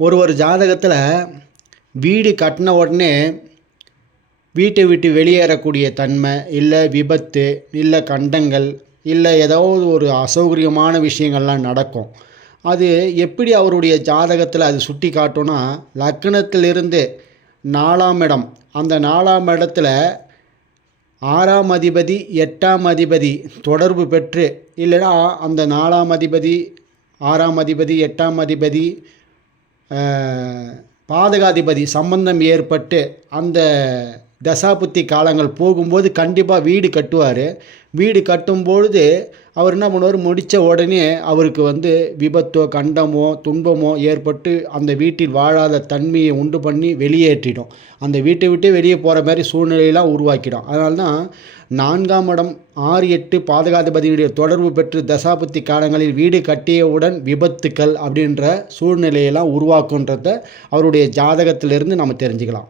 ஒரு ஒரு ஜாதகத்தில் வீடு கட்டின உடனே வீட்டை விட்டு வெளியேறக்கூடிய தன்மை இல்லை விபத்து இல்லை கண்டங்கள் இல்லை ஏதாவது ஒரு அசௌகரியமான விஷயங்கள்லாம் நடக்கும். அது எப்படி அவருடைய ஜாதகத்தில் அது சுட்டி காட்டும்னா லக்னத்திலிருந்து நாலாம் இடம். அந்த நாலாம் இடத்துல ஆறாம் அதிபதி எட்டாம் அதிபதி தொடர்பு பெற்று இல்லைன்னா அந்த நாலாம் அதிபதி ஆறாம் அதிபதி எட்டாம் அதிபதி பாதகாதிபதி சம்பந்தம் ஏற்பட்டு அந்த தசாபுத்தி காலங்கள் போகும்போது கண்டிப்பாக வீடு கட்டுவார். வீடு கட்டும்பொழுது அவர் என்ன பண்ணுவார்? முடித்த உடனே அவருக்கு வந்து விபத்தோ கண்டமோ துன்பமோ ஏற்பட்டு அந்த வீட்டில் வாழாத தன்மையை உண்டு பண்ணி வெளியேற்றிடும். அந்த வீட்டை விட்டு வெளியே போகிற மாதிரி சூழ்நிலையெல்லாம் உருவாக்கிடும். அதனால தான் நான்காம் இடம் ஆறு எட்டு பாதகாதிபதியுடைய தொடர்பு பெற்று தசாபுத்தி காலங்களில் வீடு கட்டியவுடன் விபத்துக்கள் அப்படின்ற சூழ்நிலையெல்லாம் உருவாக்குன்றத அவருடைய ஜாதகத்திலிருந்து நம்ம தெரிஞ்சுக்கலாம்.